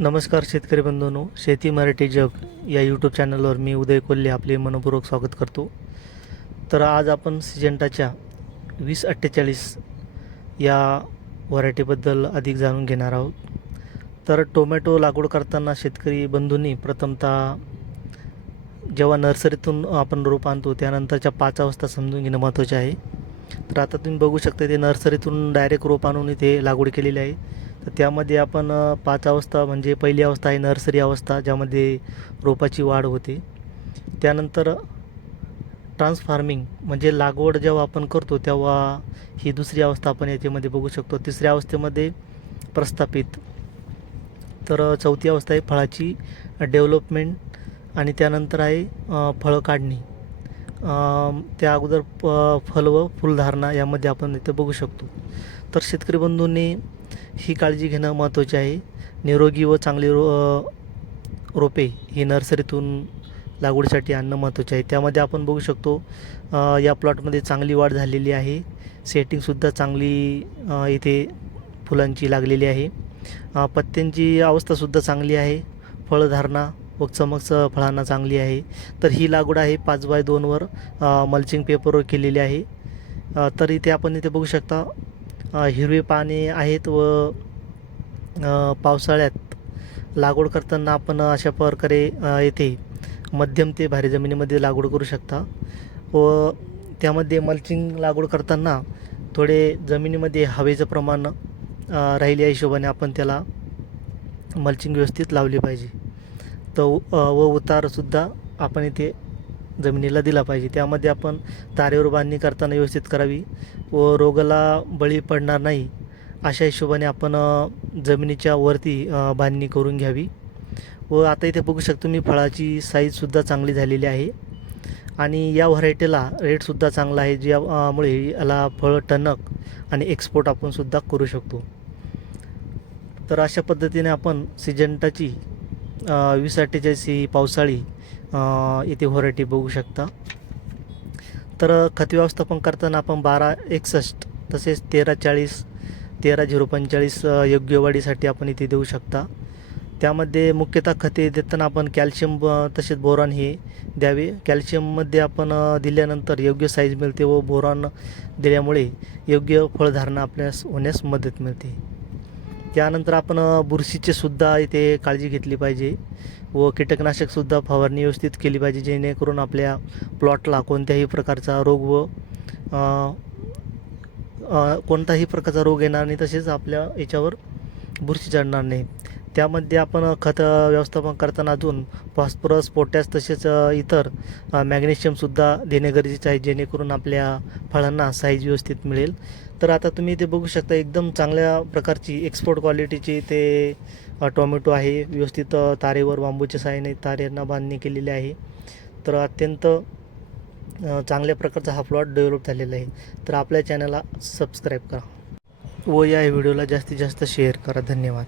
नमस्कार शेतकरी बंधूंनो शेती मराठी जग या यूट्यूब चॅनलवर मी उदय कोल्हे आपले मनपूर्वक स्वागत करतो. तर आज आपण सिजेंटाच्या वीस अठ्ठेचाळीस या व्हरायटीबद्दल अधिक जाणून घेणार आहोत. तर टोमॅटो लागवड करताना शेतकरी बंधूंनी प्रथमतः जेव्हा नर्सरीतून आपण रोप आणतो त्यानंतरच्या पाच अवस्था समजून घेणं महत्त्वाचे आहे. तर आता तुम्ही बघू शकता ते नर्सरीतून डायरेक्ट रोप आणून इथे लागवड केलेली आहे. तर त्यामध्ये आपण पाच अवस्था म्हणजे पहिली अवस्था आहे नर्सरी अवस्था ज्यामध्ये रोपाची वाढ होते. त्यानंतर ट्रान्सफार्मिंग म्हणजे लागवड जेव्हा आपण करतो तेव्हा ही दुसरी अवस्था आपण याच्यामध्ये बघू शकतो. तिसऱ्या अवस्थेमध्ये प्रस्थापित. तर चौथी अवस्था आहे फळाची डेव्हलपमेंट आणि त्यानंतर आहे फळं काढणी. त्या अगोदर प फल व फुलधारणा यामध्ये आपण इथे बघू शकतो. तर शेतकरी बंधूंनी ही काळजी घेणं महत्त्वाचे आहे. निरोगी व चांगली रो रोपे ही नर्सरीतून लागवडीसाठी आणणं महत्त्वाचे आहे. त्यामध्ये आपण बघू शकतो या प्लॉटमध्ये चांगली वाढ झालेली आहे. सेटिंगसुद्धा चांगली इथे फुलांची लागलेली आहे. पत्त्यांची अवस्थासुद्धा चांगली आहे. फळधारणा व चमक फळांना चांगली आहे. तर ही लागवड आहे पाच बाय दोनवर मल्चिंग पेपरवर केलेली आहे. तर इथे आपण इथे बघू शकता हिरवे पाने आहेत व पावसाळ्यात लागवड करताना आपण अशा प्रकारे येथे मध्यम ते भारी जमिनीमध्ये लागवड करू शकता. व त्यामध्ये मल्चिंग लागवड करताना थोडे जमिनीमध्ये हवेचं प्रमाण राहिल्या राहील या हिशोबाने आपण त्याला मल्चिंग व्यवस्थित लावली पाहिजे. तर व उतारसुद्धा आपण इथे जमिनीला दिला पाहिजे. त्यामध्ये आपण तारेवर बांधणी करताना व्यवस्थित करावी व रोगाला बळी पडणार नाही अशा हिशोबाने आपण जमिनीच्या वरती बांधणी करून घ्यावी. व आता इथे बघू शकतो मी फळाची साईजसुद्धा चांगली झालेली आहे. आणि या व्हरायटीला रेटसुद्धा चांगला आहे ज्यामुळे याला फळ टणक आणि एक्सपोर्ट आपणसुद्धा करू शकतो. तर अशा पद्धतीने आपण सिजंटाची वीस अठ्ठेचाळीस ही पावसाळी इथे व्हरायटी बघू शकता. तर खत व्यवस्थापन करताना आपण बारा एकसष्ट तसेच तेरा चाळीस तेरा झिरो पंचेचाळीस योग्य वाढीसाठी आपण इथे देऊ शकता. त्यामध्ये मुख्यतः खते देताना आपण कॅल्शियम तसेच बोरॉन हे द्यावे. कॅल्शियममध्ये आपण दिल्यानंतर योग्य साईज मिळते व बोरॉन दिल्यामुळे योग्य फळधारणा आपल्यास होण्यास मदत मिळते. त्यानंतर आपण बुरशीचे सुद्धा इथे काळजी घेतली पाहिजे व कीटकनाशकसुद्धा फवारणी व्यवस्थित केली पाहिजे जेणेकरून आपल्या प्लॉटला कोणत्याही प्रकारचा रोग व कोणताही प्रकारचा रोग येणार नाही तसेच आपल्या याच्यावर बुरशी चढणार नाही. त्यामध्ये आपण खत व्यवस्थापन करताना अजून फॉस्फरस पोटॅश तसेच इतर मॅग्नेशियमसुद्धा देणे गरजेचे आहे जेणेकरून आपल्या फळांना साईज व्यवस्थित मिळेल. तर आता तुम्ही ते बघू शकता एकदम चांगल्या प्रकारची एक्सपोर्ट क्वालिटीची ते टोमॅटो आहे. व्यवस्थित तारेवर बांबूच्या साहाय्याने तारेंना बांधणी केलेली आहे. तर अत्यंत चांगल्या प्रकारचा हा प्लॉट डेव्हलप झालेला आहे. तर आपल्या चॅनलला सबस्क्राईब करा व या व्हिडिओला जास्तीत जास्त शेअर करा. धन्यवाद.